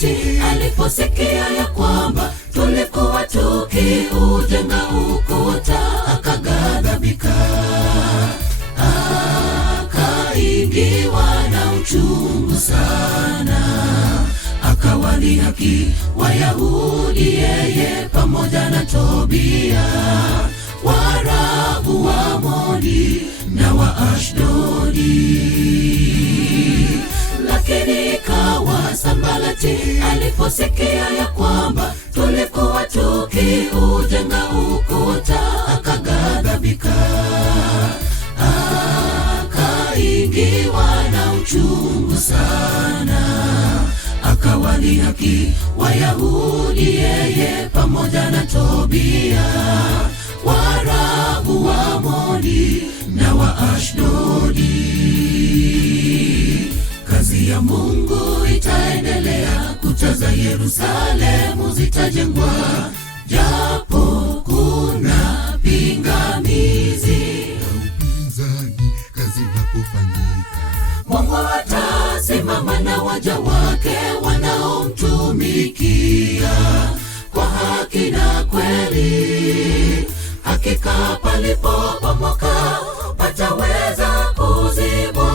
Sanbalati aliposikia ya kwamba tulikuwa tukiujenga ukuta, akaghadhabika, akaingiwa na uchungu sana, akawadhihaki Wayahudi, yeye pamoja na Tobia, Waarabu, Waamoni na Waashdodi. Lakini ikawa Sanbalati aliposikia ya kwamba tulikuwa tukiujenga ukuta, akaghadhabika, akaingiwa na uchungu sana, akawadhihaki Wayahudi, yeye pamoja na Tobia, Waarabu, Waamoni na Waashdodi. Kazi ya Mungu itaendelea, kuta za Yerusalemu zitajengwa, japo kuna pingamizi na upinzani kazi inapofanyika. Mungu atasimama na waja wake wanaomtumikia kwa haki na kweli. Hakika palipobomoka pataweza kuzibwa.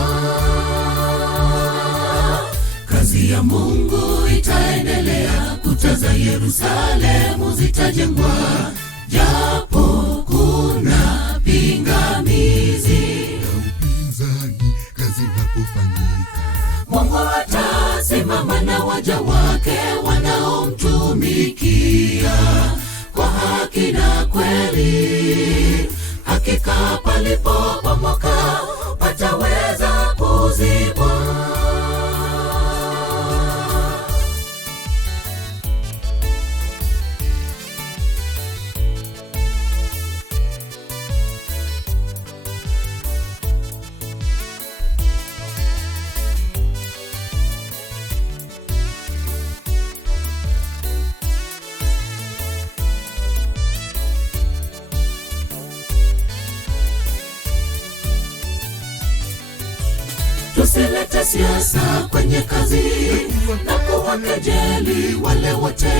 Kazi ya Mungu itaendelea, kuta za Yerusalemu zitajengwa, japo kuna pingamizi na upinzani kazi inapofanyika. Mungu atasimama na waja wake wanaomtumikia kwa haki na kweli. Hakika palipobomoka pataweza kuzibwa. Tusilete siasa kwenye kazi na kuwakejeli wale wote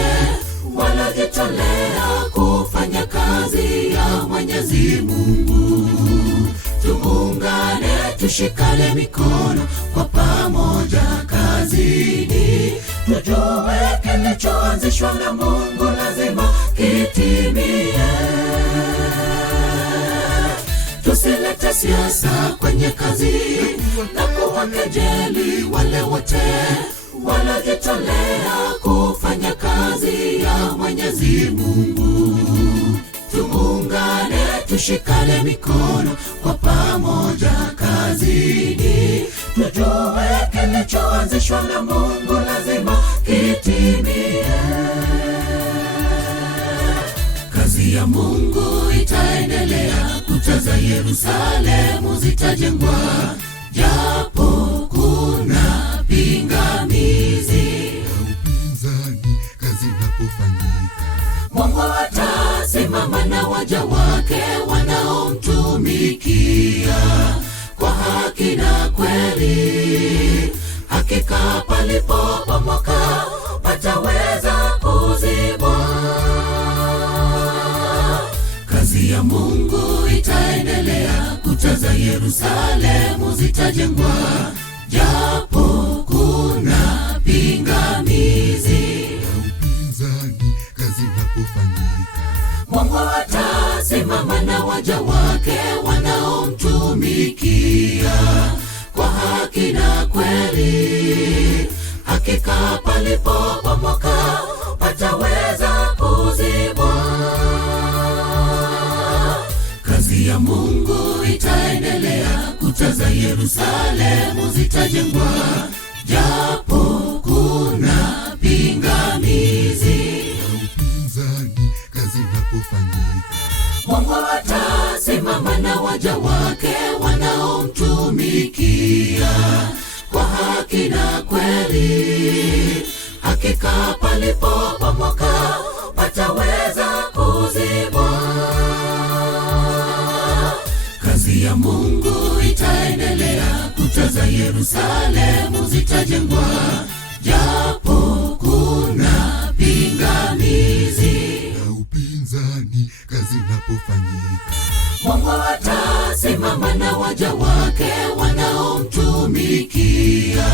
wanajitolea kufanya kazi ya Mwenyezi Mungu. Tuungane, tushikane mikono kwa pamoja kazini. Tujue kilichoanzishwa na Mungu lazima kitimie. Tusilete siasa kwenye kazi na kuwakejeli wale wote wanajitolea kufanya kazi ya Mwenyezi Mungu. Tuungane, tushikane mikono kwa pamoja kazini. Tujue kilichoanzishwa na Mungu lazima kitimie. Kazi ya Mungu itaendelea, kuta za Yerusalemu zitajengwa, japo kuna pingamizi na upinzani kazi inapofanyika. Mungu atasimama na waja wake wanaomtumikia kwa haki na kweli. Hakika palipobomoka pataweza kuzibwa. Kazi ya Mungu itaendelea, kuta za Yerusalemu zitajengwa, japo kuna pingamizi na upinzani kazi inapofanyika. Mungu atasimama na waja wake wanaomtumikia kwa haki na kweli. Hakika palipobomoka pataweza kuzibwa. Kazi ya Mungu itaendelea, kuta za Yerusalemu zitajengwa, japo kuna pingamizi na upinzani kazi inapofanyika. Mungu atasimama na waja wake wanaomtumikia kwa haki na kweli. Hakika palipobomoka pataweza kuzibwa. Kazi ya Mungu itaendelea, kuta za Yerusalemu zitajengwa, japo kazi inapofanyika. Mungu atasimama na waja wake wanaomtumikia.